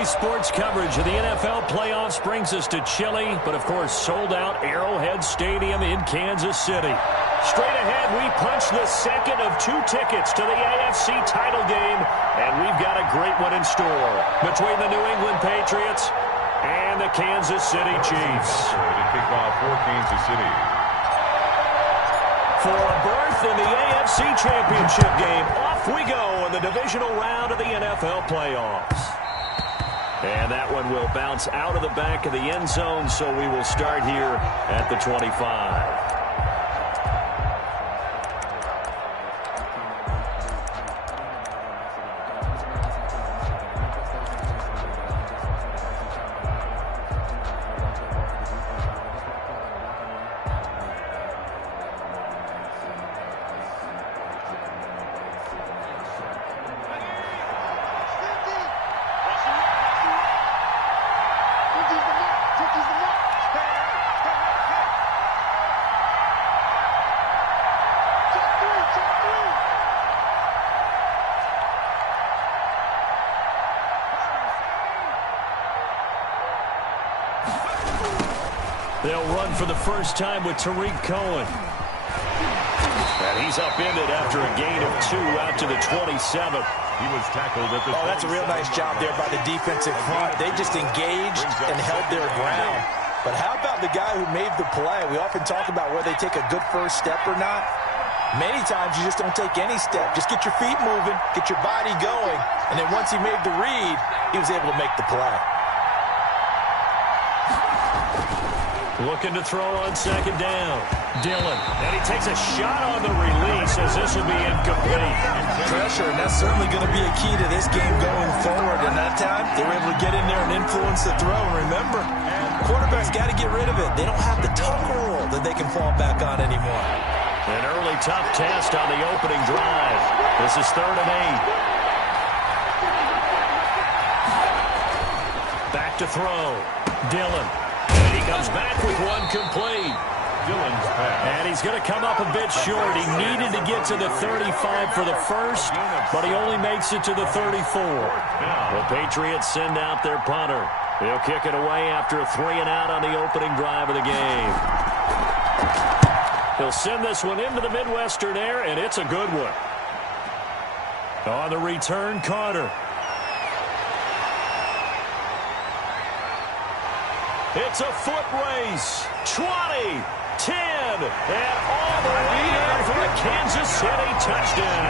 Today's sports coverage of the NFL playoffs brings us to chilly, but of course sold-out Arrowhead Stadium in Kansas City. Straight ahead, we punch the second of 2 tickets to the AFC title game, and we've got a great one in store between the New England Patriots and the Kansas City Chiefs. To kick off for Kansas City. For a berth in the AFC Championship game, off we go in the divisional round of the NFL playoffs. And that one will bounce out of the back of the end zone, so we will start here at the 25. They'll run for the first time with Tariq Cohen. And he's upended after a gain of 2 out to the 27. He was tackled at the... Oh, that's a real nice job there by the defensive front. They just engaged and held their ground. But how about the guy who made the play? We often talk about whether they take a good first step or not. Many times you just don't take any step. Just get your feet moving, get your body going. And then once he made the read, he was able to make the play. Looking to throw on second down. Dillon. And he takes a shot on the release as this will be incomplete. Pressure, and that's certainly going to be a key to this game going forward. And that time, they were able to get in there and influence the throw. And remember, quarterbacks got to get rid of it. They don't have the tucker roll that they can fall back on anymore. An early tough test on the opening drive. This is 3rd and 8. Back to throw. Dillon. And he comes back with one complete. Dillon's pass. And he's going to come up a bit short. He needed to get to the 35 for the first, but he only makes it to the 34. The Patriots send out their punter. He'll kick it away after a 3-and-out on the opening drive of the game. He'll send this one into the Midwestern air, and it's a good one. On the return, Carter. It's a foot race. 20, 10, and all the way in for a Kansas City touchdown.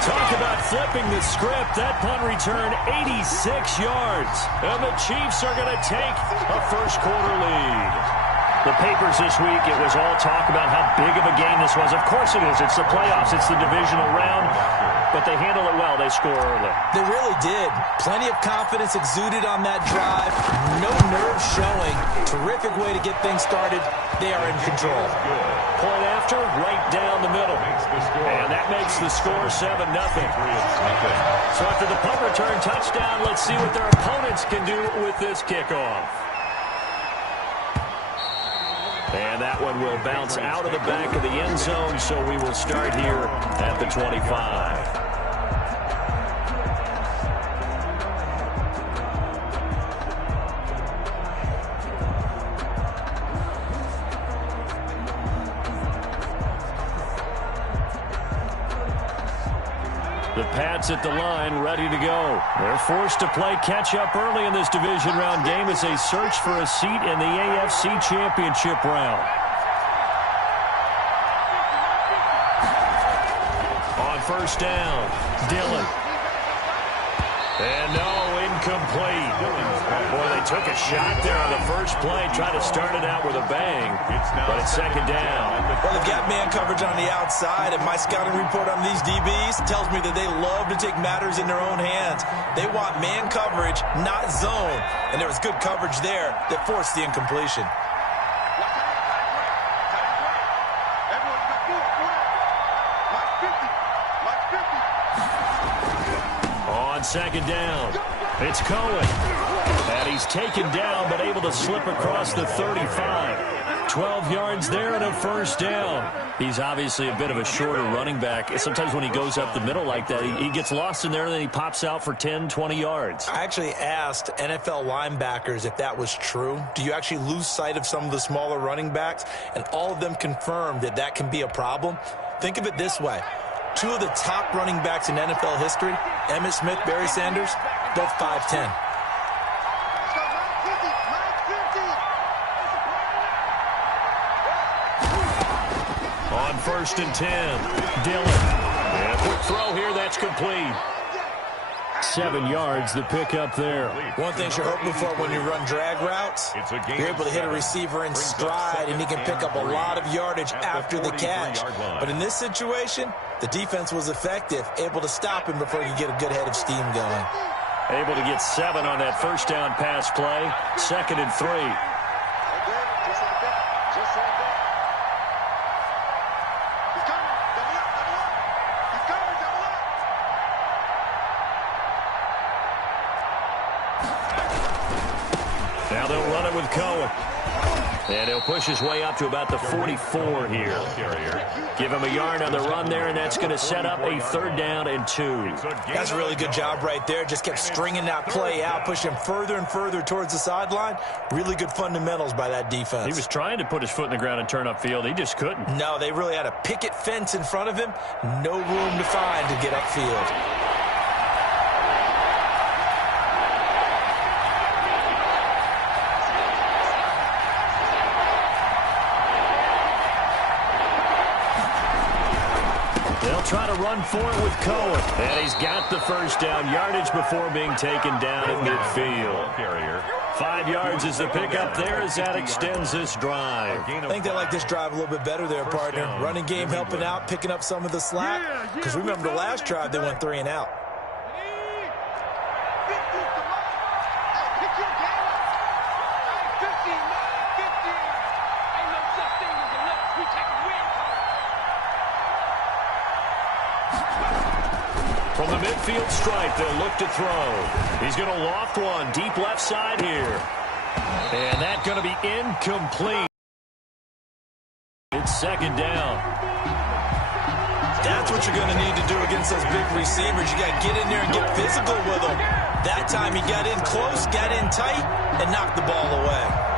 Talk about flipping the script. That punt return 86 yards. And the Chiefs are going to take a first-quarter lead. The papers this week, it was all talk about how big of a game this was. Of course it is. It's the playoffs. It's the divisional round. But they handle it well. They score early. They really did. Plenty of confidence exuded on that drive. No nerves showing. Terrific way to get things started. They are in control. Point after, right down the middle. And that makes the score 7-0. So after the punt return touchdown, let's see what their opponents can do with this kickoff. And that one will bounce out of the back of the end zone, so we will start here at the 25. The Pats at the line, ready to go. They're forced to play catch-up early in this division round game as they search for a seat in the AFC Championship round. On first down, Dillon. And no, incomplete. Boy, they took a shot there on the first play, tried to start it out with a bang, but it's second down. Well, they've got man coverage on the outside, and my scouting report on these DBs tells me that they love to take matters in their own hands. They want man coverage, not zone, and there was good coverage there that forced the incompletion. On second down, it's Cohen. And he's taken down but able to slip across the 35. 12 yards there and a first down. He's obviously a bit of a shorter running back. Sometimes when he goes up the middle like that, he gets lost in there, and then he pops out for 10, 20 yards. I actually asked NFL linebackers if that was true. Do you actually lose sight of some of the smaller running backs? And all of them confirmed that that can be a problem. Think of it this way. Two of the top running backs in NFL history, Emmitt Smith, Barry Sanders, both 5'10". On 1st and 10, Dilla. And a quick throw here, that's complete. 7 yards, the pickup there. One thing you're hoping for when you run drag routes, you're able to hit a receiver in stride, and he can pick up a lot of yardage after the catch. But in this situation, the defense was effective, able to stop him before he could get a good head of steam going. Able to get 7 on that first down pass play. 2nd and 3. Now they'll run it with Cohen. And he'll push his way up to about the 44 here. Give him a yard on the run there, and that's going to set up a 3rd down and 2. That's a really good job right there. Just kept stringing that play out, pushing him further and further towards the sideline. Really good fundamentals by that defense. He was trying to put his foot in the ground and turn upfield. He just couldn't. No, they really had a picket fence in front of him. No room to find to get upfield. Try to run for it with Cohen. And he's got the first down. Yardage before being taken down at midfield. 5 yards is the pickup there as that extends this drive. I think they like this drive a little bit better there, partner. Running game helping out, picking up some of the slack. Because remember the last drive, they went 3 and out. From the midfield stripe, they'll look to throw. He's going to loft one deep left side here. And that's going to be incomplete. It's 2nd down. That's what you're going to need to do against those big receivers. You got to get in there and get physical with them. That time he got in close, got in tight, and knocked the ball away.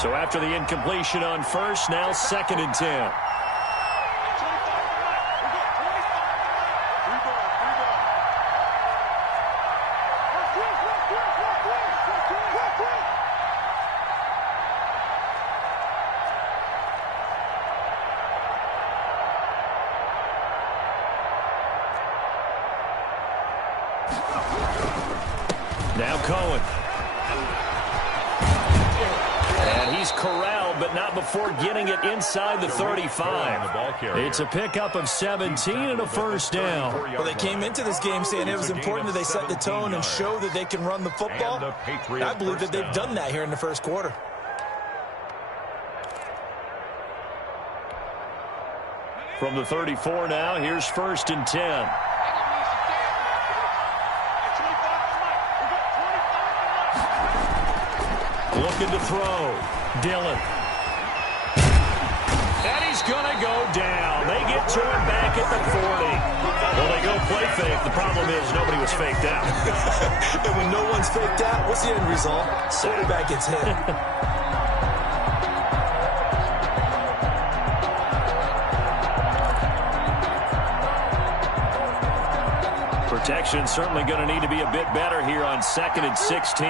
So after the incompletion on first, now 2nd and 10. Now Cohen. And he's corralled, but not before getting it inside the 35. It's a pickup of 17 and a first down. Well, they came into this game saying it was important that they set the tone and show that they can run the football. I believe that they've done that here in the first quarter. From the 34 now, here's 1st and 10. Looking to throw. Dillon. And he's going to go down. They get to him back at the 40. Well, they go play fake. The problem is nobody was faked out. And when no one's faked out, what's the end result? Quarterback gets hit. Protection certainly going to need to be a bit better here on 2nd and 16.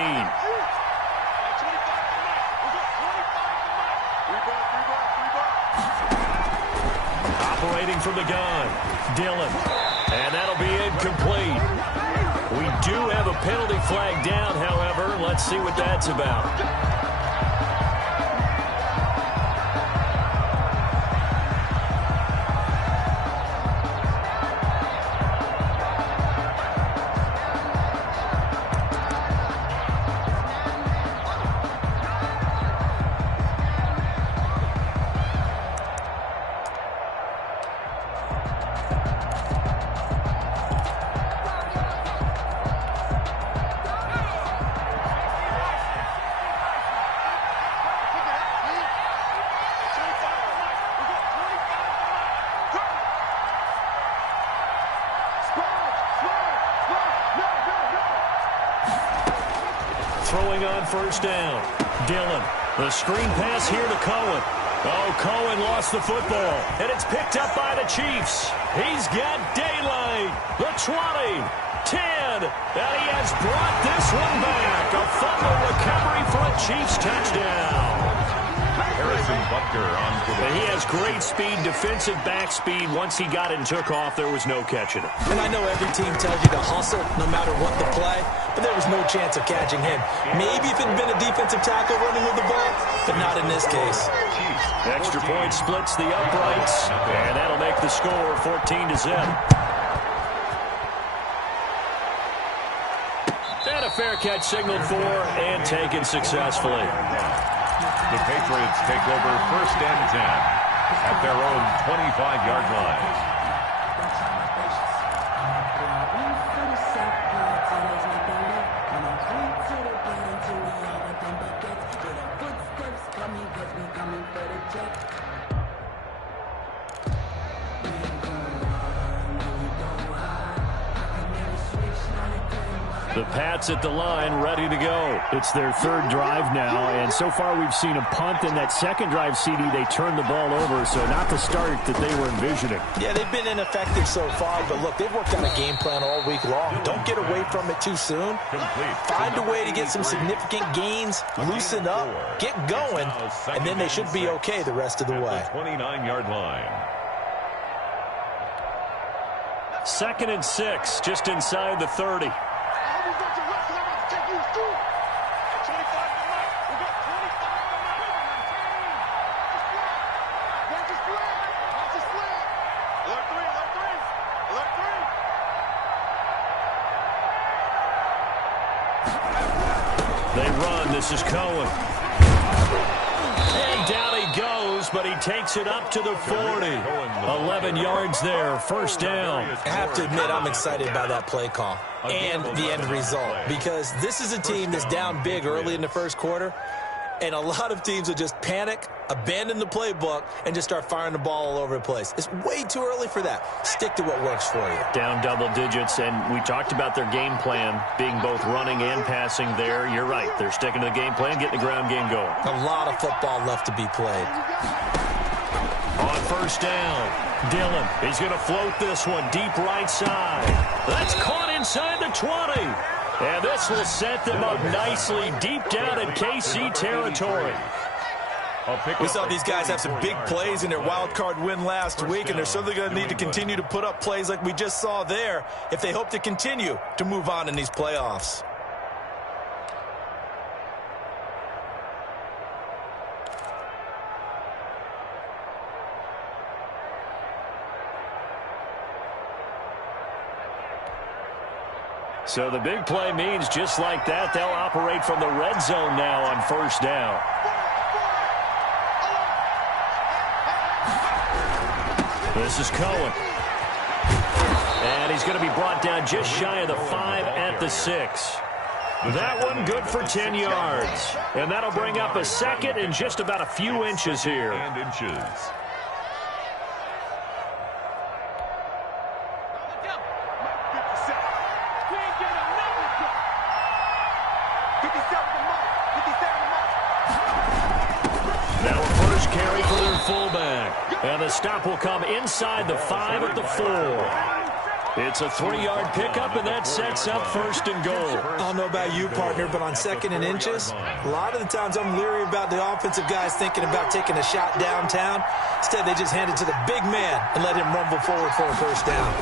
Operating from the gun, Dillon. And that'll be incomplete. We do have a penalty flag down, however. Let's see what that's about. Throwing on first down. Dillon. The screen pass here to Cohen. Oh, Cohen lost the football. And it's picked up by the Chiefs. He's got daylight. The 20, 10. And he has brought this one back. A fumble recovery for a Chiefs touchdown. And he has great speed, defensive back speed. Once he got it and took off, there was no catching it. And I know every team tells you to hustle no matter what the play, but there was no chance of catching him. Maybe if it had been a defensive tackle running with the ball, but not in this case. Extra point splits the uprights, and that'll make the score 14-0. And a fair catch signaled for and taken successfully. The Patriots take over 1st and 10 at their own 25-yard line. The Pats at the line, ready to go. It's their third drive now, and so far we've seen a punt. In that second drive, CD, they turned the ball over, so not the start that they were envisioning. Yeah, they've been ineffective so far, but look, they've worked on a game plan all week long. Don't get away from it too soon. Find a way to get some significant gains, loosen up, get going, and then they should be okay the rest of the way. 29-yard line. 2nd and 6, just inside the 30. They run. This is Cohen. And down he goes, but he takes it up to the 40. 11 yards there, 1st down. I have to admit, I'm excited by that play call and the end result, because this is a team that's down big early in the first quarter, and a lot of teams will just panic, abandon the playbook, and just start firing the ball all over the place. It's way too early for that. Stick to what works for you. Down double digits, and we talked about their game plan being both running and passing there. You're right. They're sticking to the game plan, getting the ground game going. A lot of football left to be played. On first down, Dillon. He's going to float this one deep right side. That's caught inside the 20. And this will set them up nicely deep down in KC territory. We saw these guys have some big plays in their wild card win last week, and they're certainly going to need to continue to put up plays like we just saw there if they hope to continue to move on in these playoffs. So the big play means just like that, they'll operate from the red zone now on first down. This is Cohen. And he's going to be brought down just shy of the 5 at the 6. That one good for 10 yards. And that'll bring up a 2nd and just about a few inches here. Now a first carry for their fullback. And the stop will come inside the 5 at the 4. It's a 3-yard pickup, and that sets up 1st and goal. I don't know about you, partner, but on 2nd and inches, a lot of the times I'm leery about the offensive guys thinking about taking a shot downtown. Instead, they just hand it to the big man and let him rumble forward for a first down.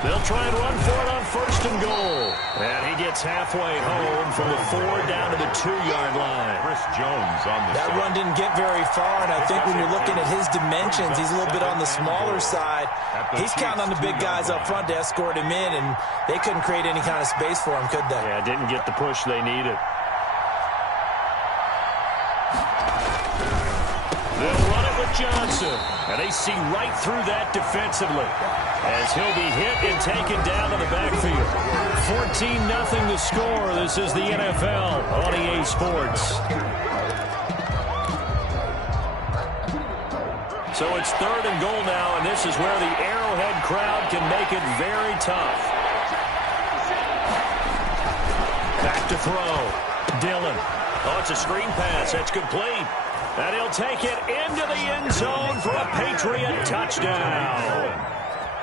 They'll try and run for it on 1st and goal. And he gets halfway home from the 4 down to the 2-yard line. Chris Jones on the That run didn't get very far, and I think when you're looking at his dimensions, he's a little bit on the smaller side. He's counting on the big guys up front to escort him in, and they couldn't create any kind of space for him, could they? Yeah, didn't get the push they needed. They'll run it with Johnson. And they see right through that defensively as he'll be hit and taken down to the backfield. 14-0 the score. This is the NFL on EA Sports. So it's 3rd and goal now, and this is where the Arrowhead crowd can make it very tough. Back to throw. Dillon. Oh, it's a screen pass. That's complete. And he'll take it into the end zone for a Patriot touchdown.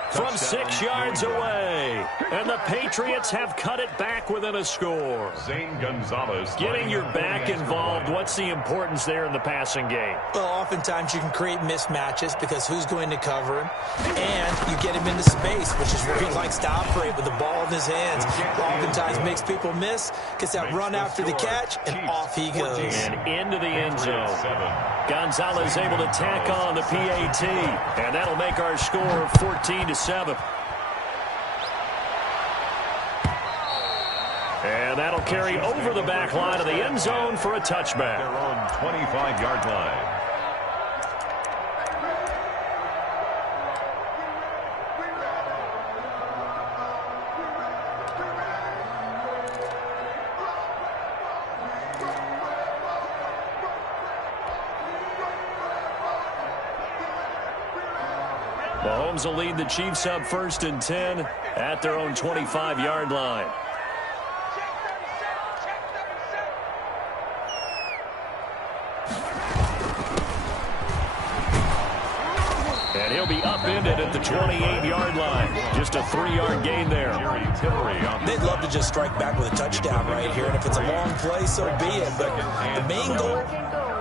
From 6 yards away. And the Patriots have cut it back within a score. Getting your back involved, what's the importance there in the passing game? Well, oftentimes you can create mismatches because who's going to cover him? And you get him into space, which is where he likes to operate with the ball in his hands. Oftentimes makes people miss, gets that run after the catch, and off he goes. And into the end zone. Gonzalez able to tack on the PAT. And that'll make our score 14-7. And that'll carry over the back line of the end zone for a touchback. Their own 25-yard line. Mahomes will lead the Chiefs up 1st and 10 at their own 25-yard line. And he'll be upended at the 28-yard line. Just a 3-yard gain there. They'd love to just strike back with a touchdown right here. And if it's a long play, so be it. But the main goal,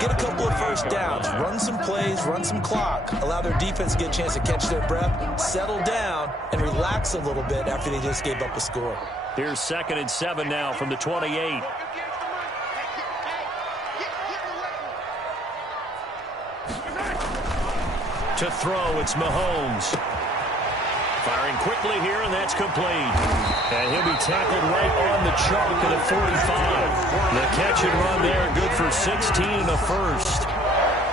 get a couple of first downs, run some plays, run some clock, allow their defense to get a chance to catch their breath, settle down, and relax a little bit after they just gave up a score. Here's 2nd and 7 now from the 28. To throw, it's Mahomes. Firing quickly here, and that's complete. And he'll be tackled right on the chalk of the 45. The catch and run there, good for 16 and a first.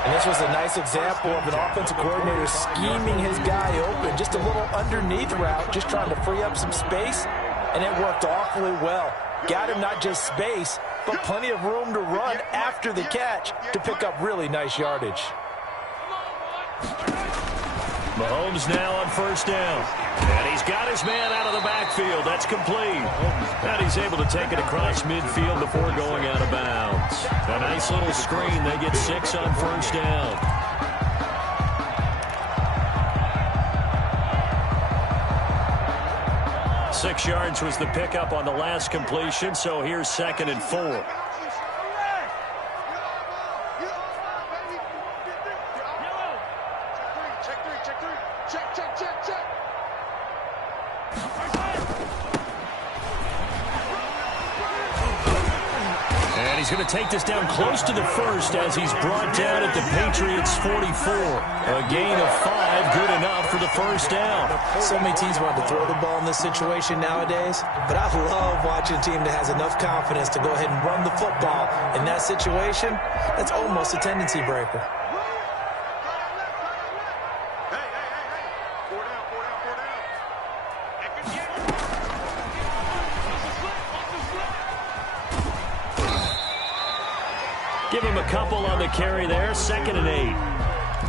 And this was a nice example of an offensive coordinator scheming his guy open. Just a little underneath route, just trying to free up some space, and it worked awfully well. Got him not just space, but plenty of room to run after the catch to pick up really nice yardage. Mahomes now on 1st down. And he's got his man out of the backfield. That's complete. And he's able to take it across midfield before going out of bounds. A nice little screen. They get 6 on 1st down. Six yards was the pickup on the last completion, so here's 2nd and 4. He's going to take this down close to the 1st as he's brought down at the Patriots' 44. A gain of 5, good enough for the 1st down. So many teams want to throw the ball in this situation nowadays, but I love watching a team that has enough confidence to go ahead and run the football. In that situation, that's almost a tendency breaker. Give him a couple on the carry there. 2nd and 8.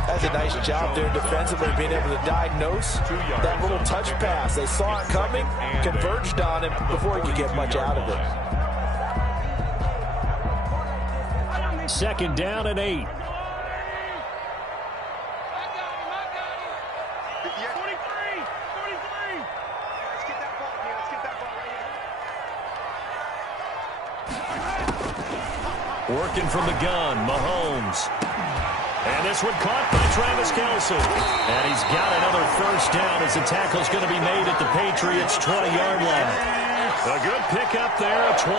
That's a nice job there defensively, being able to diagnose that little touch pass. They saw it coming, converged on him before he could get much out of it. 2nd down and 8. Working from the gun, Mahomes. And this one caught by Travis Kelce. And he's got another 1st down as the tackle's going to be made at the Patriots' 20-yard line. A good pickup there at 22.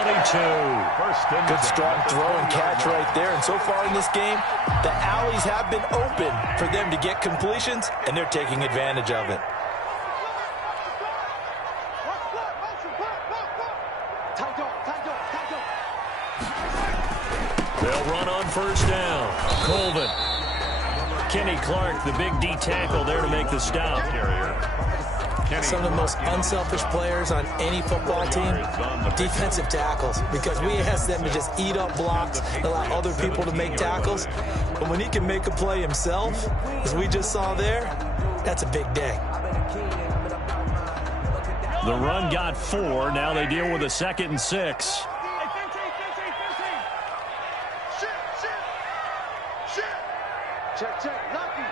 Good strong throw and catch right there. And so far in this game, the alleys have been open for them to get completions, and they're taking advantage of it. They'll run on 1st down. Colvin. Kenny Clark, the big D tackle there to make the stop. Some of the most unselfish players on any football team, defensive tackles, because we ask them to just eat up blocks, allow other people to make tackles. But when he can make a play himself, as we just saw there, that's a big day. The run got 4. Now they deal with a 2nd and 6. Check. Lucky.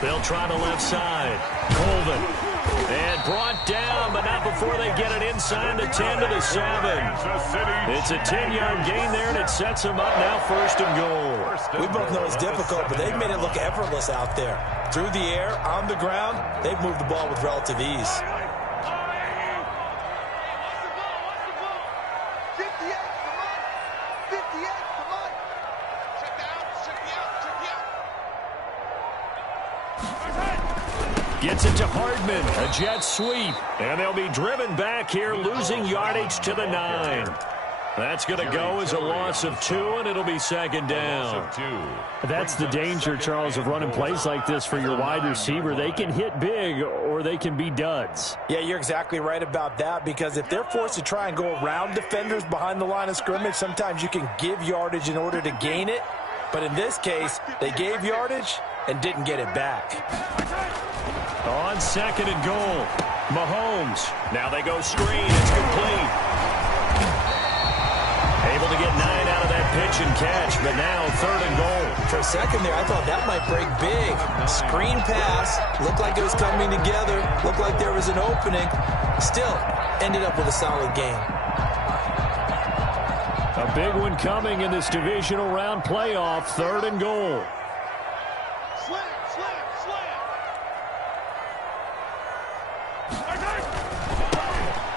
They'll try the left side. Colvin. And brought down, but not before they get it inside the 10 to the 7. It's a 10-yard gain there, and it sets them up now 1st and goal. We both know it's difficult, but they've made it look effortless out there. Through the air, on the ground, they've moved the ball with relative ease. Gets it to Hardman, a jet sweep, and they'll be driven back here, losing yardage to the 9. That's going to go as a loss of 2, and it'll be 2nd down. That's the danger, Charles, of running plays like this for your wide receiver. They can hit big, or they can be duds. Yeah, you're exactly right about that, because if they're forced to try and go around defenders behind the line of scrimmage, sometimes you can give yardage in order to gain it. But in this case, they gave yardage and didn't get it back. On 2nd and goal, Mahomes. Now they go screen. It's complete. Able to get 9 out of that pitch and catch, but now 3rd and goal. For a second there, I thought that might break big. Screen pass. Looked like it was coming together. Looked like there was an opening. Still, ended up with a solid game. A big one coming in this divisional round playoff. 3rd and goal.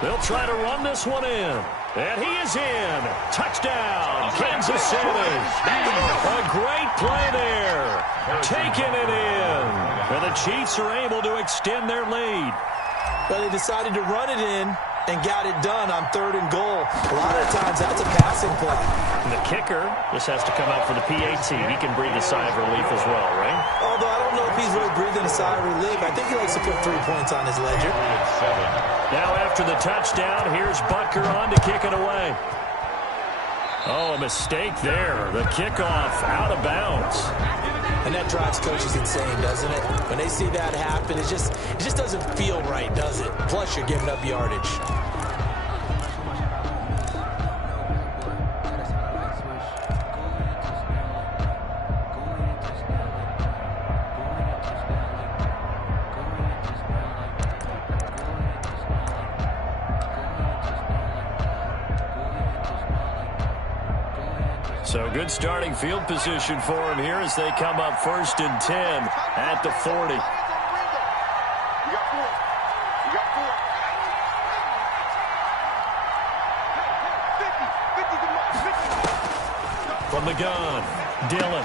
They'll try to run this one in. And he is in. Touchdown, Kansas City. A great play there. Taking it in. And the Chiefs are able to extend their lead. But they decided to run it in and got it done on 3rd and goal. A lot of times that's a passing play. And the kicker, this has to come out for the PAT. He can breathe a sigh of relief as well, right? Although I don't know if he's really breathing a sigh of relief. I think he likes to put 3 points on his ledger. Now after the touchdown, here's Butker on to kick it away. Oh, a mistake there. The kickoff out of bounds. And that drives coaches insane, doesn't it? When they see that happen, it just doesn't feel right, does it? Plus, you're giving up yardage. So good starting field position for him here as they come up 1st and 10 at the 40. From the gun, Dillon.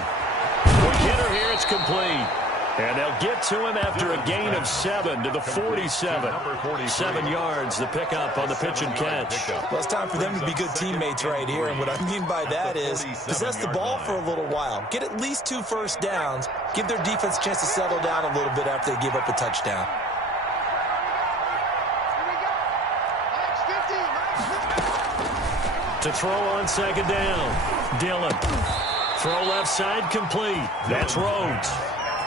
Quick hitter here, it's complete. And they'll get to him after a gain of 7 to the 47. 7 yards, the pickup on the pitch and catch. Well, it's time for them to be good teammates right here. And what I mean by that is possess the ball for a little while. Get at least 2 first downs. Give their defense a chance to settle down a little bit after they give up a touchdown. To throw on 2nd down, Dillon. Throw left side complete. That's Rhodes.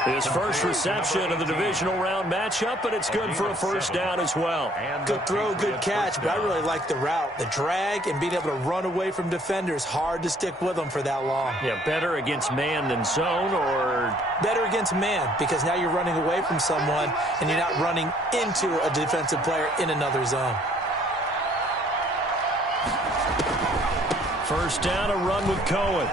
His first reception of the divisional round matchup, but it's good for a first down as well. Good throw, good catch, but I really like the route. The drag and being able to run away from defenders. Hard to stick with them for that long. Yeah, better against man than zone, or? Better against man, because now you're running away from someone and you're not running into a defensive player in another zone. First down, a run with Cohen.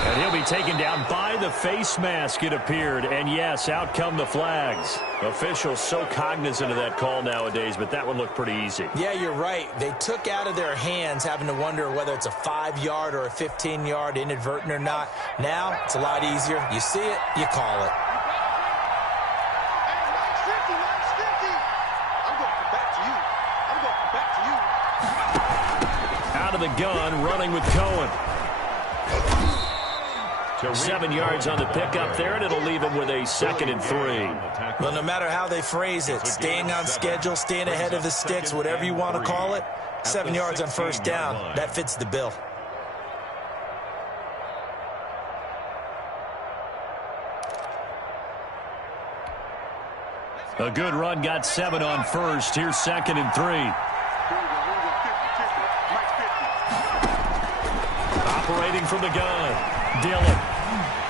And he'll be taken down by the face mask, it appeared. And yes, out come the flags. Officials so cognizant of that call nowadays, but that one looked pretty easy. Yeah, you're right. They took out of their hands having to wonder whether it's a 5-yard or a 15-yard inadvertent or not. Now, it's a lot easier. You see it, you call it. Out of the gun, running with Cohen. 7 yards on the pickup there, and it'll leave them with a 2nd and 3. Well, no matter how they phrase it, staying on schedule, staying ahead of the sticks, whatever you want to call it, 7 yards on first down, that fits the bill. A good run got 7 on first. Here's 2nd and 3. Operating from the gun, Dilla.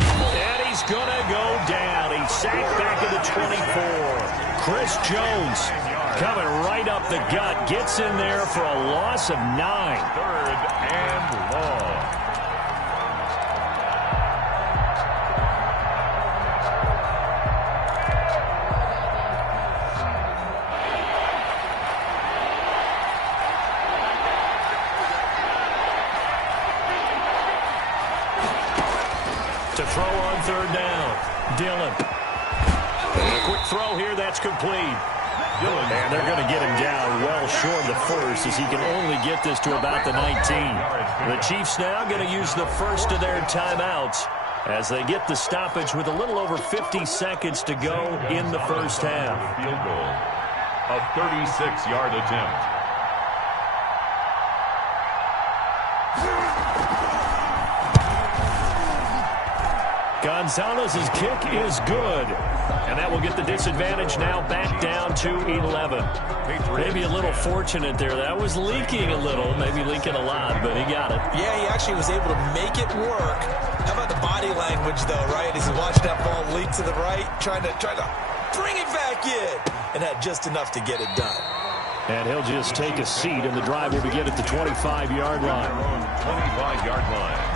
And he's going to go down. He's sacked back at the 24. Chris Jones coming right up the gut. Gets in there for a loss of 9. 3rd and long. To throw on 3rd down, Dillon. And a quick throw here, that's complete. And they're going to get him down well short of the first, as he can only get this to about the 19. The Chiefs now going to use the first of their timeouts as they get the stoppage with a little over 50 seconds to go in the first half. Field goal. A 36-yard attempt. Gonzalez's kick is good. And that will get the disadvantage now back down to 11. Maybe a little fortunate there. That was leaking a little, maybe leaking a lot, but he got it. Yeah, he actually was able to make it work. How about the body language, though, right? As he watched that ball leak to the right, trying to bring it back in, and had just enough to get it done. And he'll just take a seat, and the drive will begin at the 25-yard line. 25-yard line.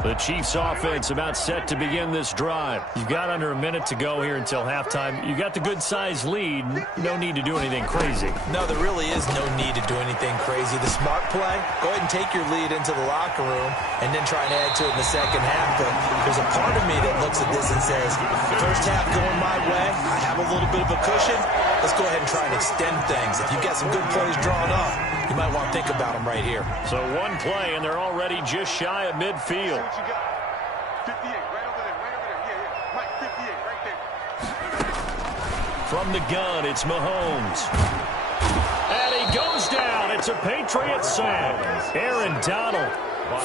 The Chiefs offense about set to begin this drive. You've got under a minute to go here until halftime. You got the good-sized lead. No need to do anything crazy. No, there really is no need to do anything crazy. The smart play, go ahead and take your lead into the locker room and then try and add to it in the second half. But there's a part of me that looks at this and says, first half going my way, I have a little bit of a cushion. Let's go ahead and try and extend things. If you've got some good plays drawn up, you might want to think about them right here. So one play, and they're already just shy of midfield. 58, right over there, yeah, Mike, 58, right there. From the gun, it's Mahomes. And he goes down. It's a Patriot sack. Aaron Donald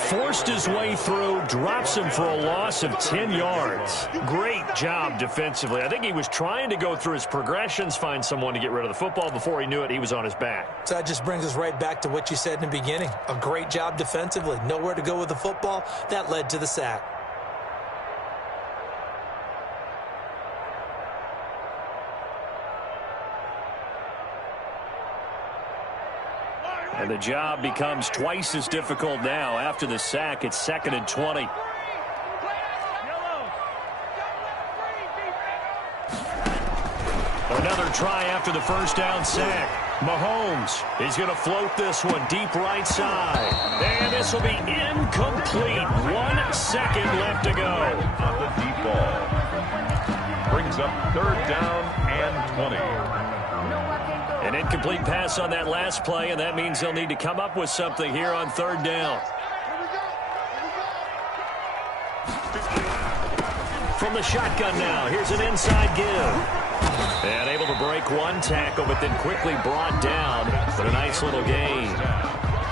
forced his way through, drops him for a loss of 10 yards. Great job defensively. I think he was trying to go through his progressions, find someone to get rid of the football. Before he knew it, he was on his back. So that just brings us right back to what you said in the beginning. A great job defensively. Nowhere to go with the football. That led to the sack. And the job becomes twice as difficult now. After the sack, it's 2nd and 20. Another try after the first down sack. Mahomes is going to float this one deep right side. And this will be incomplete. 1 second left to go. On the deep ball. Brings up 3rd down and 20. An incomplete pass on that last play, and that means they'll need to come up with something here on 3rd down. From the shotgun now, here's an inside give. And able to break one tackle, but then quickly brought down. But a nice little gain.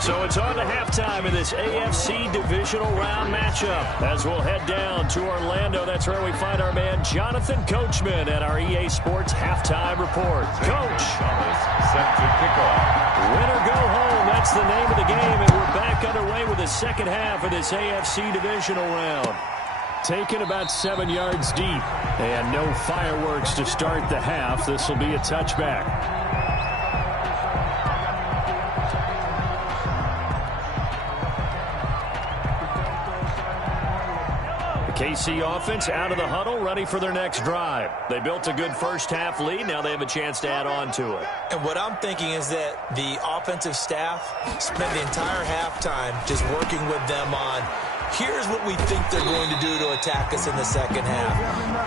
So it's on to halftime in this AFC divisional round matchup. As we'll head down to Orlando, that's where we find our man Jonathan Coachman at our EA Sports Halftime Report. Coach. Set to kick off. Win or go home, that's the name of the game, and we're back underway with the second half of this AFC divisional round. Taken about 7 yards deep, and no fireworks to start the half. This will be a touchback. KC offense out of the huddle, ready for their next drive. They built a good first half lead. Now they have a chance to add on to it. And what I'm thinking is that the offensive staff spent the entire halftime just working with them on Here's what we think they're going to do to attack us in the second half.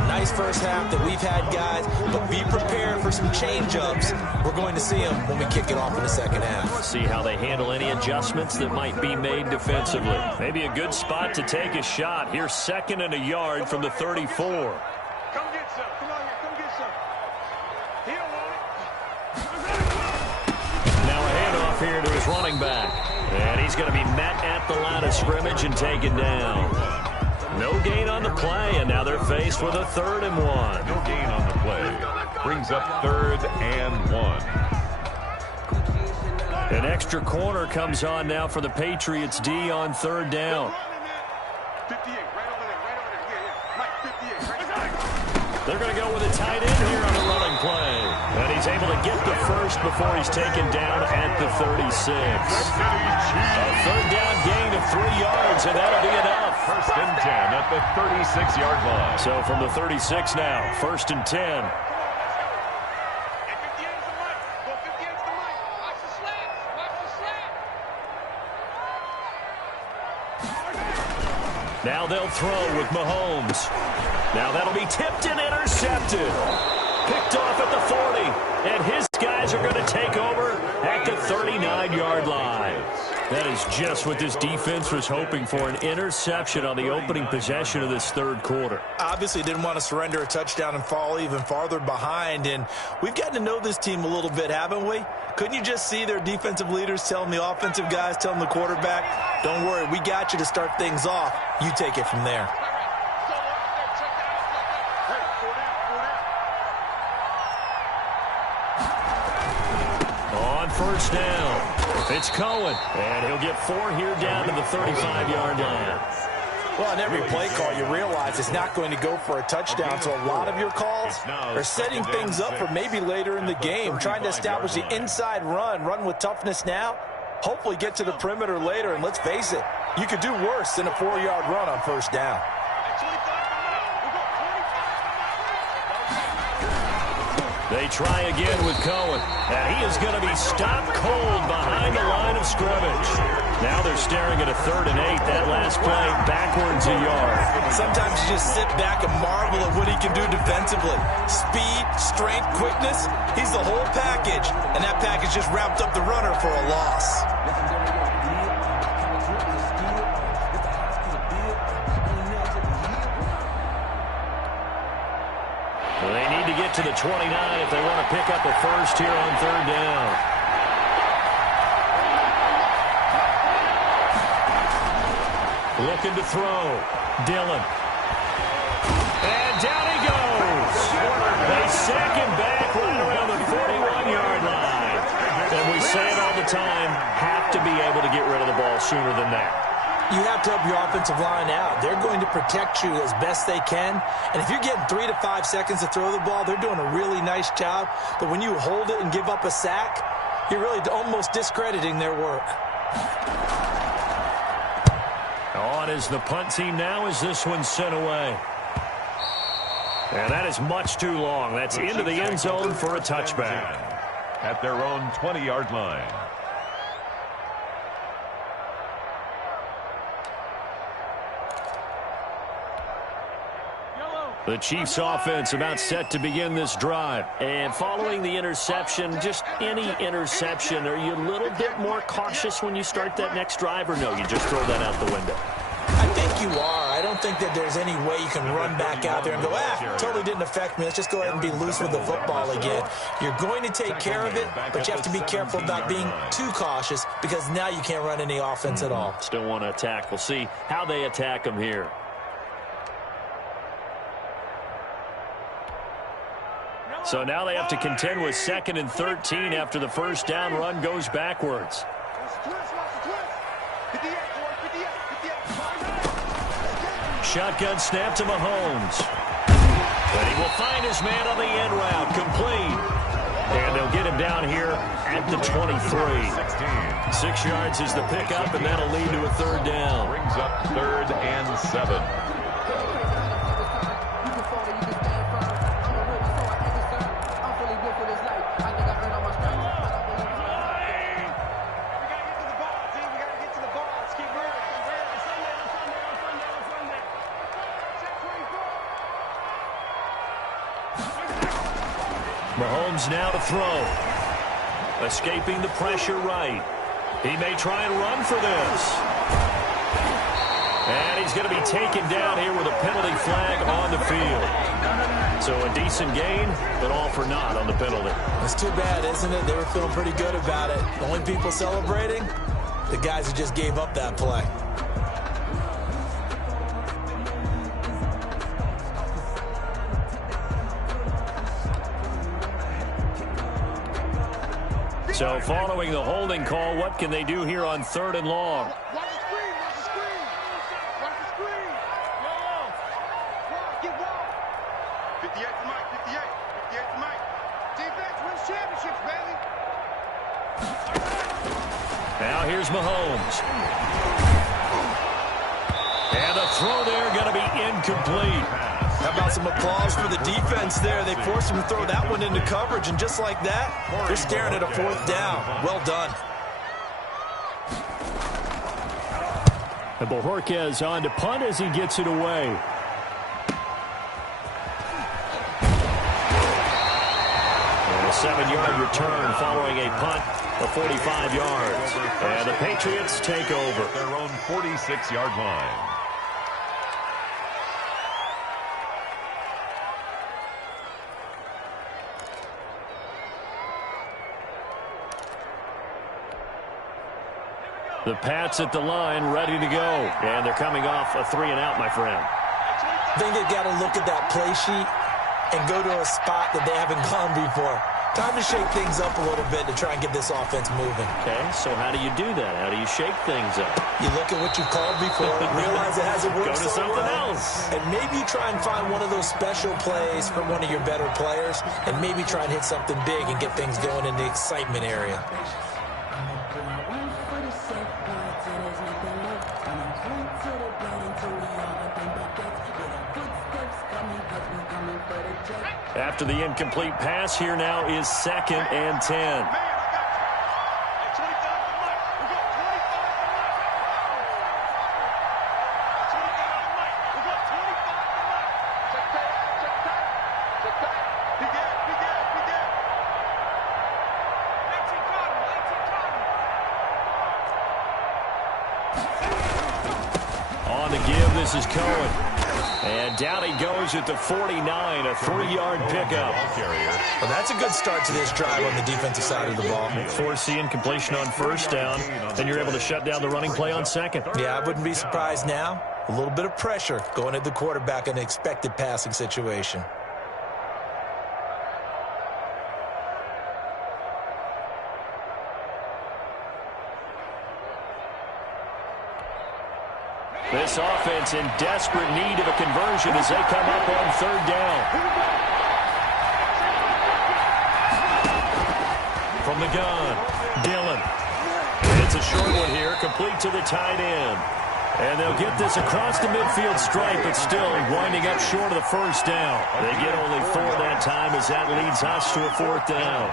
Nice first half that we've had, guys, but be prepared for some change-ups. We're going to see them when we kick it off in the second half. See how they handle any adjustments that might be made defensively. Maybe a good spot to take a shot. Here's 2nd and a yard from the 34. Come get some. Come on here. Come get some. He don't want it. Now a handoff here to his running back. And he's going to be met at the line of scrimmage and taken down. No gain on the play, and now they're faced with a 3rd and 1. No gain on the play. Brings up 3rd and 1. An extra corner comes on now for the Patriots D on 3rd down. 58, right over there, right over there. Yeah. Mike, 58, right there. They're going to go with a tight end here on the running play. And he's able to get the first before he's taken down at the 36. A 3rd down gain of 3 yards, and that'll be enough. 1st and 10 at the 36-yard line. So from the 36 now, 1st and 10. And 58's the mic. Go 58's the mic. Watch the slats. Watch the slats. Now they'll throw with Mahomes. Now that'll be tipped and intercepted. Picked off at the 40. And his guys are going to take over at the 39-yard line. That is just what this defense was hoping for, an interception on the opening possession of this 3rd quarter. Obviously didn't want to surrender a touchdown and fall even farther behind, and we've gotten to know this team a little bit, haven't we? Couldn't you just see their defensive leaders telling the offensive guys, telling the quarterback, don't worry, we got you to start things off. You take it from there. On 1st down, it's Cohen, and he'll get 4 here down to the 35-yard line. Well, in every play call, you realize it's not going to go for a touchdown, so a lot of your calls are setting things up for maybe later in the game, trying to establish the inside run with toughness now, hopefully get to the perimeter later, and let's face it, you could do worse than a 4-yard run on 1st down. They try again with Cohen, and he is going to be stopped cold behind the line of scrimmage. Now they're staring at a 3rd and 8. That last play backwards a yard. Sometimes you just sit back and marvel at what he can do defensively. Speed, strength, quickness, he's the whole package, and that package just wrapped up the runner for a loss. They need to get to the 29 if they want to pick up a first here on 3rd down. Looking to throw. Dillon. And down he goes. They sack him back right around the 41-yard line. And we say it all the time, have to be able to get rid of the ball sooner than that. You have to help your offensive line out. They're going to protect you as best they can. And if you're getting 3 to 5 seconds to throw the ball, they're doing a really nice job. But when you hold it and give up a sack, you're really almost discrediting their work. On is the punt team now as this one's sent away. And that is much too long. That's into the end zone for a touchback. At their own 20-yard line. The Chiefs offense about set to begin this drive. And following the interception, just any interception, are you a little bit more cautious when you start that next drive, or no, you just throw that out the window? I think you are. I don't think that there's any way you can run back out there and go, totally didn't affect me. Let's just go ahead and be loose with the football again. You're going to take care of it, but you have to be careful about being too cautious because now you can't run any offense at all. Still want to attack. We'll see how they attack them here. So now they have to contend with 2nd and 13 after the first down run goes backwards. Shotgun snap to Mahomes. But he will find his man on the end route, complete. And they'll get him down here at the 23. 6 yards is the pickup, and that'll lead to a 3rd down. Brings up 3rd and 7. Mahomes now to throw. Escaping the pressure right. He may try and run for this. And he's going to be taken down here with a penalty flag on the field. So a decent gain, but all for naught on the penalty. It's too bad, isn't it? They were feeling pretty good about it. The only people celebrating, the guys who just gave up that play. So following the holding call, what can they do here on 3rd and long? Watch the screen, watch the screen. Watch the screen. Get wide. 58 to Mike, 58. 58 to Mike. Defense wins championships, baby. Now here's Mahomes. And the throw there going to be incomplete. How about some applause for the defense there? They forced him to throw that one into coverage, and just like that, they're staring at a 4th down. Well done. And Bojorquez on to punt as he gets it away. And a 7-yard return following a punt of 45 yards. And the Patriots take over. Their own 46-yard line. The Pats at the line, ready to go. And they're coming off a 3-and-out, my friend. I think they've got to look at that play sheet and go to a spot that they haven't gone before. Time to shake things up a little bit to try and get this offense moving. Okay, so how do you do that? How do you shake things up? You look at what you've called before, realize it hasn't worked Go to so something well, else. and maybe you try and find one of those special plays from one of your better players, and maybe try and hit something big and get things going in the excitement area. After the incomplete pass, here now is 2nd and 10. On the give, this is Cohen. And down he goes at the 49, a 3-yard pickup. Well, that's a good start to this drive on the defensive side of the ball. Force the incompletion on 1st down, then you're able to shut down the running play on 2nd. Yeah, I wouldn't be surprised now. A little bit of pressure going at the quarterback in an expected passing situation. This offense in desperate need of a conversion as they come up on 3rd down. From the gun, Dillon. It's a short one here, complete to the tight end. And they'll get this across the midfield stripe, but still winding up short of the 1st down. They get only 4 that time as that leads us to a 4th down.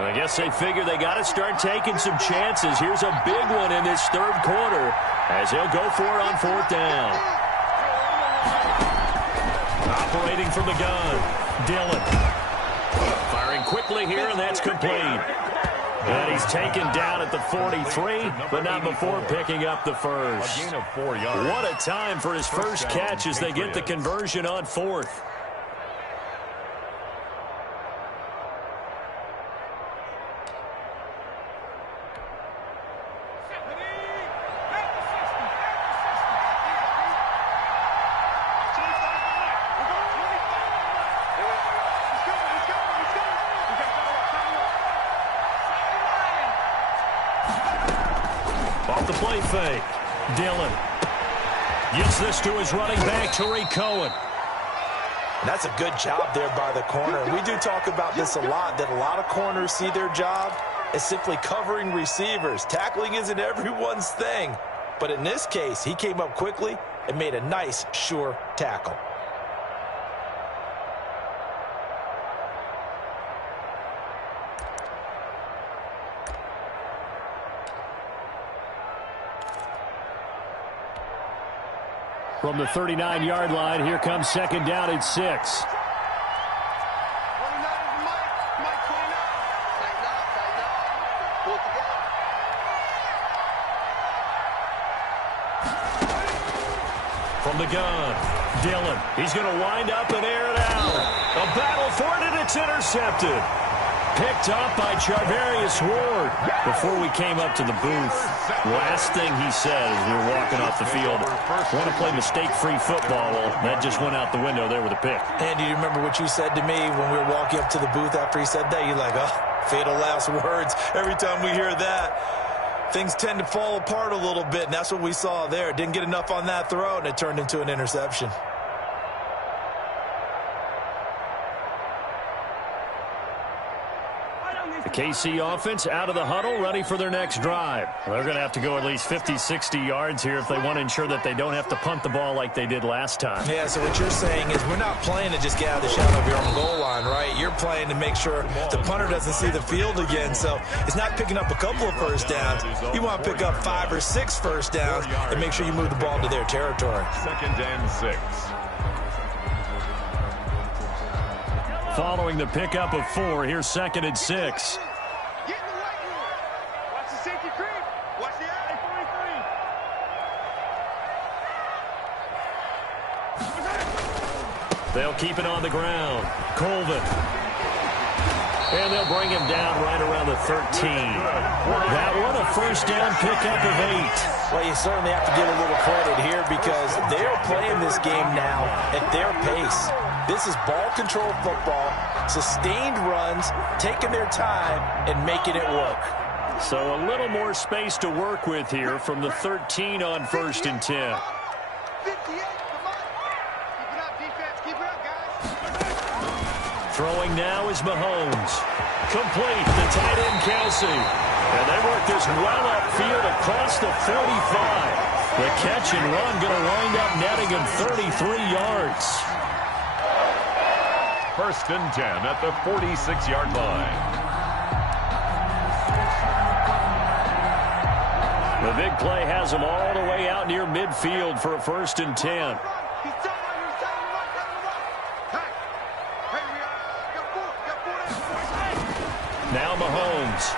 I guess they figure they got to start taking some chances. Here's a big one in this 3rd quarter as he'll go for it on 4th down. Operating from the gun, Dillon. Firing quickly here, and that's complete. And he's taken down at the 43, but not before picking up the 1st. A gain of 4 yards. What a time for his first catch as they get the conversion on 4th. Off the play fake, Dillon gets this to his running back, Tariq Cohen. That's a good job there by the corner. We do talk about this a lot, that a lot of corners see their job as simply covering receivers. Tackling isn't everyone's thing. But in this case, he came up quickly and made a nice, sure tackle. From the 39-yard line, here comes second down at 6. From the gun, Dillon. He's going to wind up and air it out. A battle for it, and it's intercepted. Picked up by Charvarius Ward. Before we came up to the booth, last thing he said as we were walking off the field, want to play mistake-free football. Well, that just went out the window there with a pick. Andy, you remember what you said to me when we were walking up to the booth after he said that? You're like, oh, fatal last words. Every time we hear that, things tend to fall apart a little bit, and that's what we saw there. Didn't get enough on that throw, and it turned into an interception. The KC offense out of the huddle, ready for their next drive. They're going to have to go at least 50, 60 yards here if they want to ensure that they don't have to punt the ball like they did last time. Yeah, so what you're saying is we're not playing to just get out of the shadow of your own goal line, right? You're playing to make sure the punter doesn't see the field again. So it's not picking up a couple of first downs. You want to pick up 5 or 6 first downs and make sure you move the ball into their territory. 2nd and 6. Following the pickup of 4, here's 2nd and 6. Get in the right room. Watch the safety creep. Watch the eye. 43. They'll keep it on the ground. Colvin. And they'll bring him down right around the 13. That one, a first down pickup of 8. Well, you certainly have to give a little credit here because they're playing this game now at their pace. This is ball control football, sustained runs, taking their time, and making it work. So a little more space to work with here from the 13 on 1st and 10. 58, come on. Keep it up, defense. Keep it up, guys. Throwing now is Mahomes. Complete, the tight end Kelsey. And they work this well upfield across the 45. The catch and run going to wind up netting him 33 yards. 1st and 10 at the 46-yard line. The big play has him all the way out near midfield for a 1st and 10. Now Mahomes.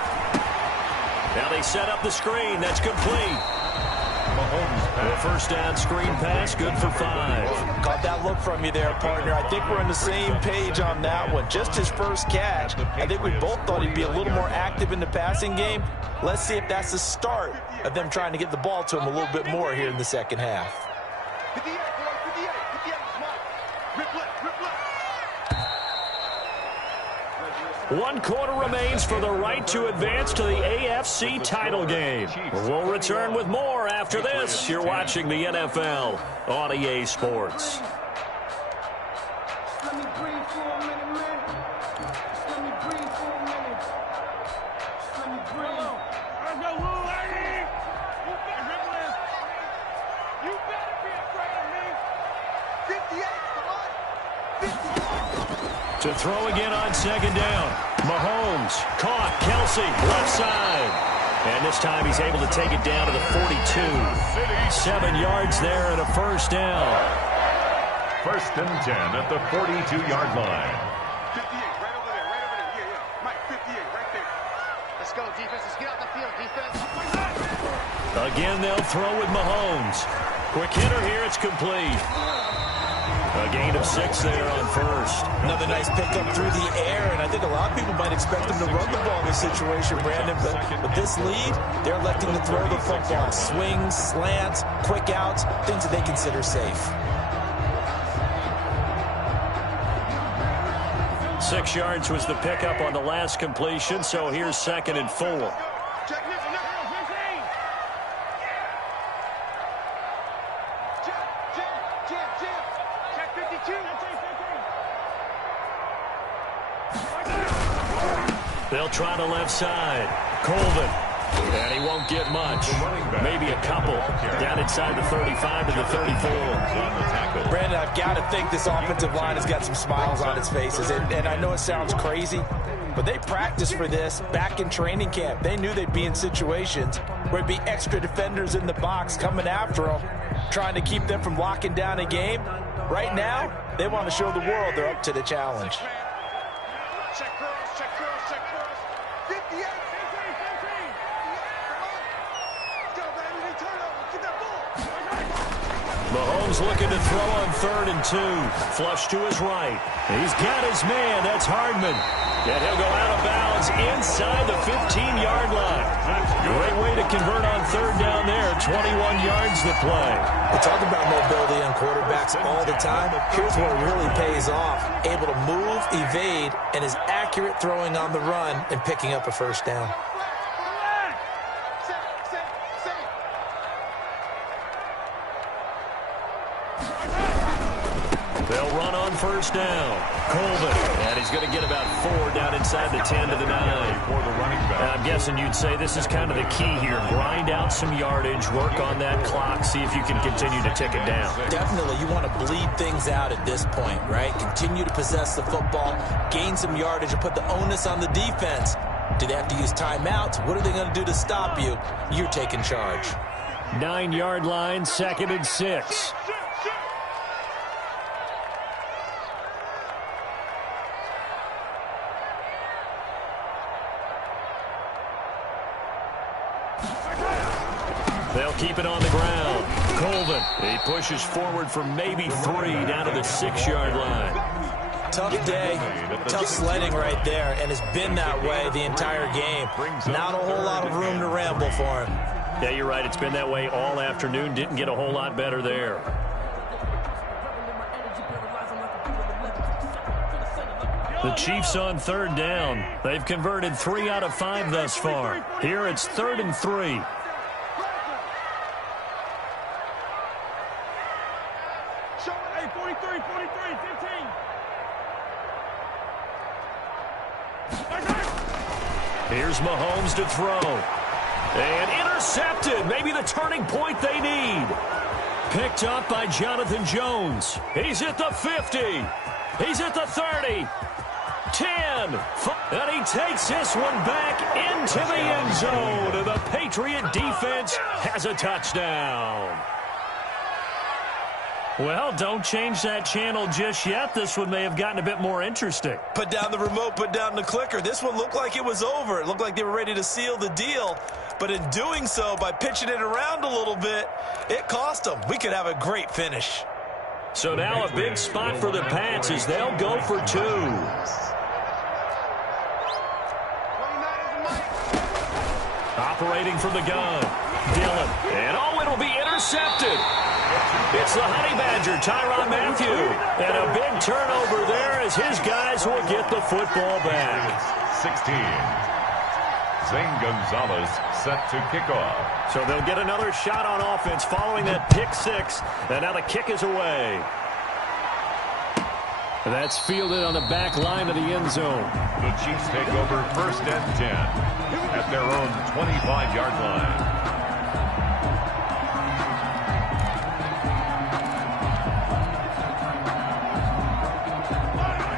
Now they set up the screen. That's complete. Mahomes The first down screen pass, good for 5. Caught that look from you there, partner. I think we're on the same page on that one. Just his first catch. I think we both thought he'd be a little more active in the passing game. Let's see if that's the start of them trying to get the ball to him a little bit more here in the second half. 58, boys, 58. 58, smart. Rip left, rip left. 1 quarter remains for the right to advance to the AFC title game. We'll return with more after this. You're watching the NFL on EA Sports. Let me breathe for a minute, man. Just let me breathe for a minute. Just let me breathe. Let's go, Lou, lady. You better be afraid of me. 58, come on. 58. To throw again on second down. Mahomes caught. Kelsey left side. And this time he's able to take it down to the 42. 7 yards there and a first down. 1st and 10 at the 42-yard line. 58, right over there, right over there. Yeah, yeah. Mike, 58, right there. Let's go, defense. Let's get out the field, defense. Again, they'll throw with Mahomes. Quick hitter here. It's complete. A gain of 6 there on first. Another nice pickup through the air, and I think a lot of people might expect them to run the ball in this situation, Brandon, but with this lead, they're electing to throw the football. Swings, slants, quick outs, things that they consider safe. 6 yards was the pickup on the last completion, so here's 2nd and 4. Check nickel, nickel. Jam. Check 52. They'll try the left side. Colvin And he won't get much. Maybe a couple. Down inside the 35 to the 34. Brandon, I've got to think this offensive line has got some smiles on its faces. And I know it sounds crazy, but they practiced for this back in training camp. They knew they'd be in situations where there'd be extra defenders in the box coming after them, trying to keep them from locking down a game. Right now, they want to show the world they're up to the challenge. Check cross, check cross, check cross. 58. Go, baby. Turn over. Get that ball. Mahomes looking to throw on 3rd and 2. Flush to his right. He's got his man. That's Hardman. And he'll go out of bounds inside the 15-yard line. Great way to convert on 3rd down there. 21 yards to play. We talk about mobility on quarterbacks all the time. Here's where it really pays off. Able to move, evade, and is accurate throwing on the run and picking up a first down. They'll run on 1st down. Colvin. And he's going to get about 4 down inside the 10 to the 9. For the running back. And I'm guessing you'd say this is kind of the key here. Grind out some yardage, work on that clock, see if you can continue to tick it down. Definitely, you want to bleed things out at this point, right? Continue to possess the football, gain some yardage, and put the onus on the defense. Do they have to use timeouts? What are they going to do to stop you? You're taking charge. 9-yard line, 2nd and 6. They'll keep it on the ground. Colvin, he pushes forward for maybe 3 down to the 6-yard line. Tough day, tough sledding right there, and it's been that way the entire game. Not a whole lot of room to ramble for him. Yeah, you're right. It's been that way all afternoon. Didn't get a whole lot better there. The Chiefs on 3rd down. They've converted 3 out of 5 thus far. Here it's 3rd and 3. Hey, 43, 15. Here's Mahomes to throw. And intercepted. Maybe the turning point they need. Picked up by Jonathan Jones. He's at the 50. He's at the 30. 10. And he takes this one back into the end zone. And the Patriot defense has a touchdown. Well, don't change that channel just yet. This one may have gotten a bit more interesting. Put down the remote, put down the clicker. This one looked like it was over. It looked like they were ready to seal the deal. But in doing so, by pitching it around a little bit, it cost them. We could have a great finish. So now a big spot for the Pats as they'll go for 2. Operating from the gun. Dillon. And it'll be intercepted. It's the Honey Badger, Tyrann Mathieu. And a big turnover there as his guys will get the football back. 16. Zane Gonzalez set to kick off. So they'll get another shot on offense following that pick 6. And now the kick is away. That's fielded on the back line of the end zone. The Chiefs take over 1st and 10 at their own 25-yard line.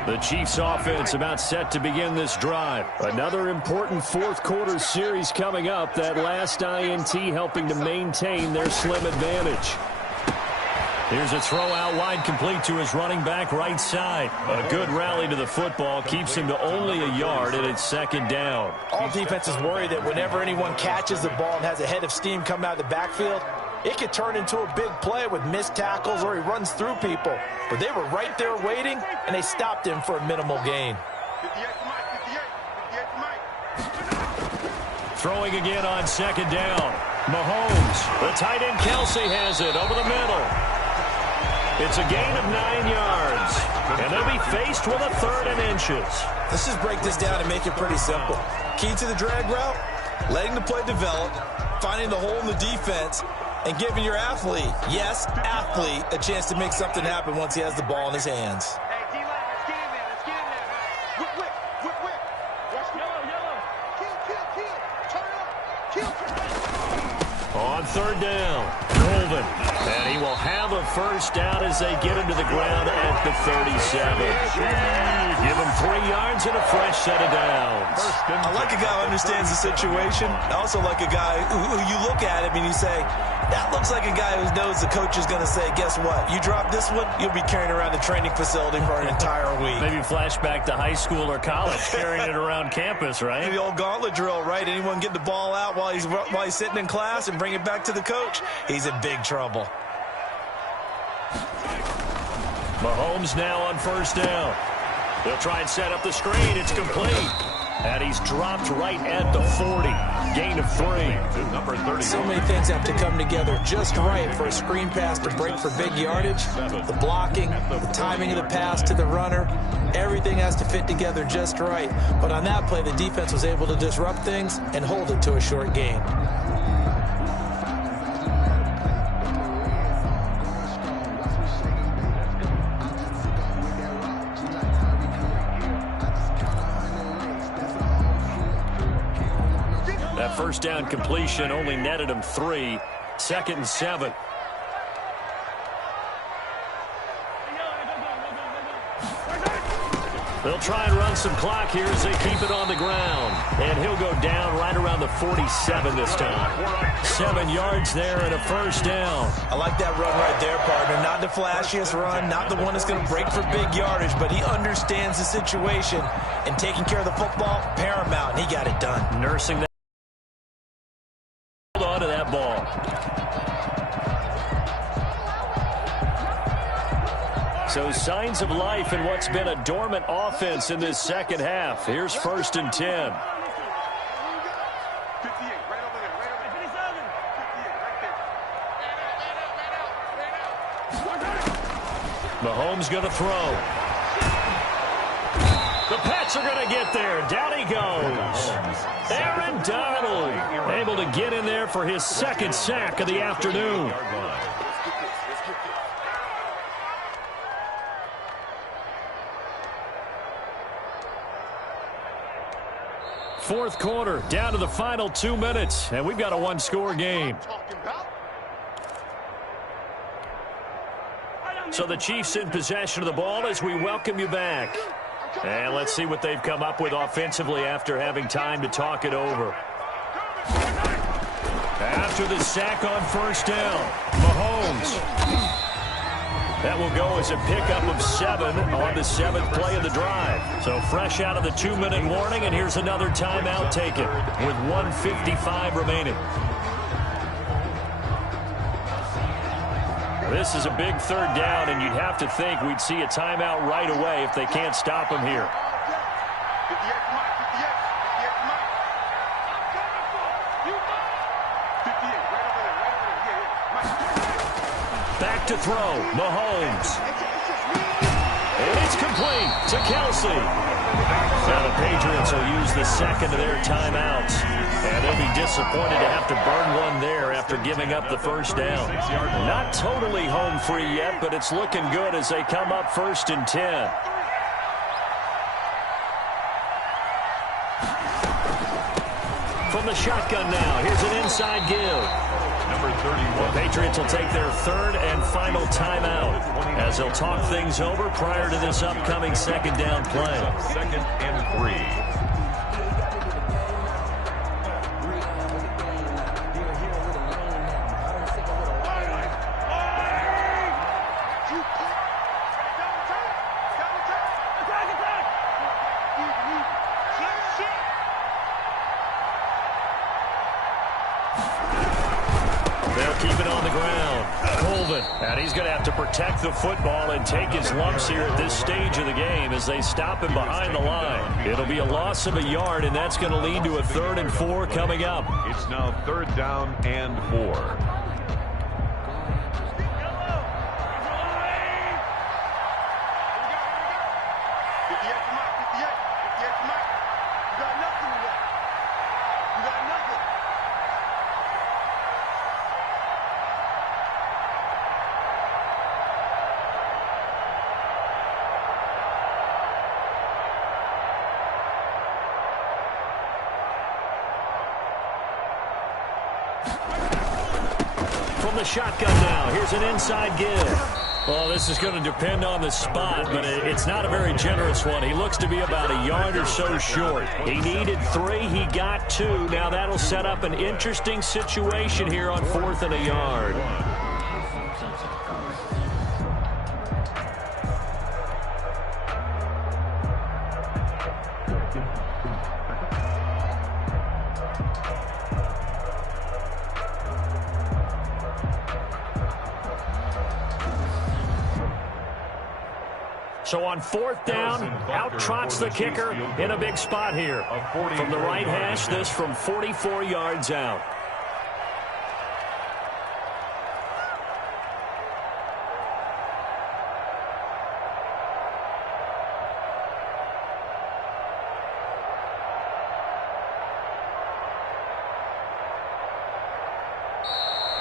The Chiefs offense about set to begin this drive. Another important 4th quarter series coming up. That last INT helping to maintain their slim advantage. Here's a throw out wide, complete to his running back right side. A good rally to the football keeps him to only a yard, and it's 2nd down. All defenses worry that whenever anyone catches the ball and has a head of steam coming out of the backfield, it could turn into a big play with missed tackles or he runs through people. But they were right there waiting, and they stopped him for a minimal gain. 58 to Mike, 58 to Mike. Throwing again on 2nd down. Mahomes, the tight end Kelsey has it over the middle. It's a gain of 9 yards, and they'll be faced with a 3rd and inches. Let's just break this down and make it pretty simple. Key to the drag route, letting the play develop, finding the hole in the defense, and giving your athlete, yes, athlete, a chance to make something happen once he has the ball in his hands. Hey, D-line, let's get in there. Let's get in there, man. Whip. Watch the yellow. Kill. Turn up. Kill. third down. Colvin. And he will have a first down as they get him to the ground at the 37. Give him 3 yards and a fresh set of downs. I like a guy who understands the situation. I also like a guy who you look at him and you say, that looks like a guy who knows the coach is going to say, guess what? You drop this one, you'll be carrying around the training facility for an entire week. Maybe flashback to high school or college, carrying it around campus, right? The old gauntlet drill, right? Anyone get the ball out while he's sitting in class and bring it back to the coach? He's in big trouble. Mahomes now on first down. They'll try and set up the screen. It's complete. And he's dropped right at the 40. Gain of 3. Number 30. So many things have to come together just right for a screen pass to break for big yardage. The blocking, the timing of the pass to the runner, everything has to fit together just right. But on that play, the defense was able to disrupt things and hold it to a short gain. First down completion only netted him 3. 2nd and 7. They'll try and run some clock here as they keep it on the ground. And he'll go down right around the 47 this time. 7 yards there and a first down. I like that run right there, partner. Not the flashiest run, not the one that's going to break for big yardage, but he understands the situation, and taking care of the football, paramount, and he got it done. Nursing that. Hold on to that ball. So signs of life in what's been a dormant offense in this second half. Here's 1st and 10. 58, right over there, right over there. 57. 58, right there. Mahomes going to throw. The Pats are going to get there. Down he goes. Aaron Donald able to get in there for his 2nd sack of the afternoon. Fourth quarter, down to the final 2 minutes, and we've got a 1-score game. So the Chiefs in possession of the ball as we welcome you back. And let's see what they've come up with offensively after having time to talk it over. After the sack on first down, Mahomes. That will go as a pickup of 7 on the 7th play of the drive. So fresh out of the 2-minute warning, and here's another timeout taken with 1:55 remaining. This is a big third down, and you'd have to think we'd see a timeout right away if they can't stop him here. 58, Mike, 58, right over there, yeah, Mike. Back to throw, Mahomes. And it's complete to Kelsey. Now the Patriots will use the second of their timeouts. And they'll be disappointed to have to burn one there after giving up the first down. Not totally home free yet, but it's looking good as they come up 1st and 10. From the shotgun now, here's an inside give. Number 31. The Patriots will take their 3rd and final timeout as they'll talk things over prior to this upcoming 2nd down play. 2nd and 3. And he's going to have to protect the football and take his lumps here at this stage of the game as they stop him behind the line. It'll be a loss of a yard, and that's going to lead to a 3rd and 4 coming up. It's now 3rd down and 4. from the shotgun now. Here's an inside give. Well, this is going to depend on the spot, but it's not a very generous one. He looks to be about a yard or so short. He needed 3. He got 2. Now that'll set up an interesting situation here on 4th and a yard. So on 4th down, out trots the kicker in a big spot here. From the right hash, this from 44 yards out.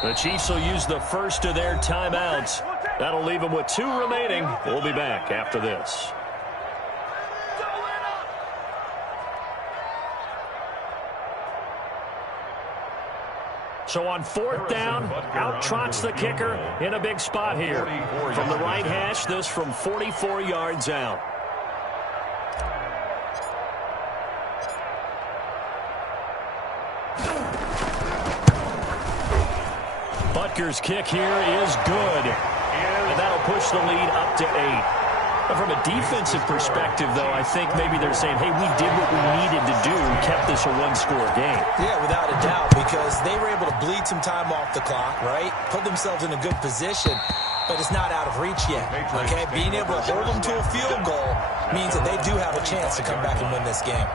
The Chiefs will use the first of their timeouts. That'll leave them with 2 remaining. We'll be back after this. So on 4th down, out trots the kicker in a big spot here. From the right hash, this from 44 yards out. Butker's kick here is good. And that'll push the lead up to 8. But from a defensive perspective, though, I think maybe they're saying, hey, we did what we needed to do and kept this a 1-score game. Yeah, without a doubt, because they were able to bleed some time off the clock, right? Put themselves in a good position, but it's not out of reach yet, okay? Being able to hold them to a field goal means that they do have a chance to come back and win this game.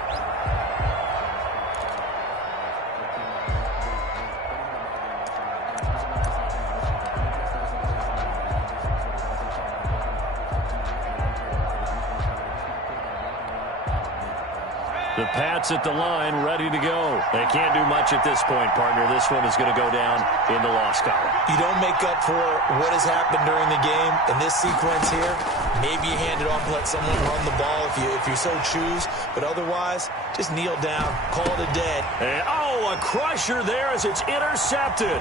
The Pats at the line, ready to go. They can't do much at this point, partner. This one is going to go down in the loss column. You don't make up for what has happened during the game in this sequence here. Maybe you hand it off and let someone run the ball if you so choose. But otherwise, just kneel down, call it a day. And, a crusher there as it's intercepted.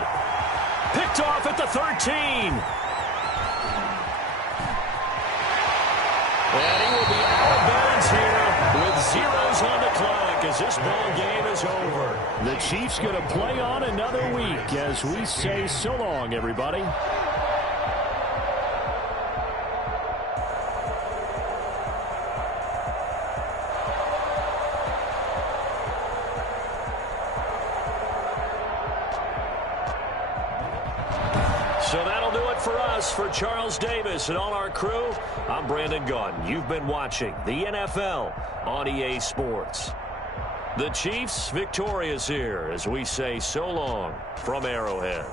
Picked off at the 13. And he will be out of bounds here with zeros on the clock as this ball game is over. The Chiefs going to play on another week as we say so long, everybody. So that'll do it for us. For Charles Davis and all our crew, I'm Brandon Gunn. You've been watching the NFL on EA Sports. The Chiefs victorious here as we say so long from Arrowhead.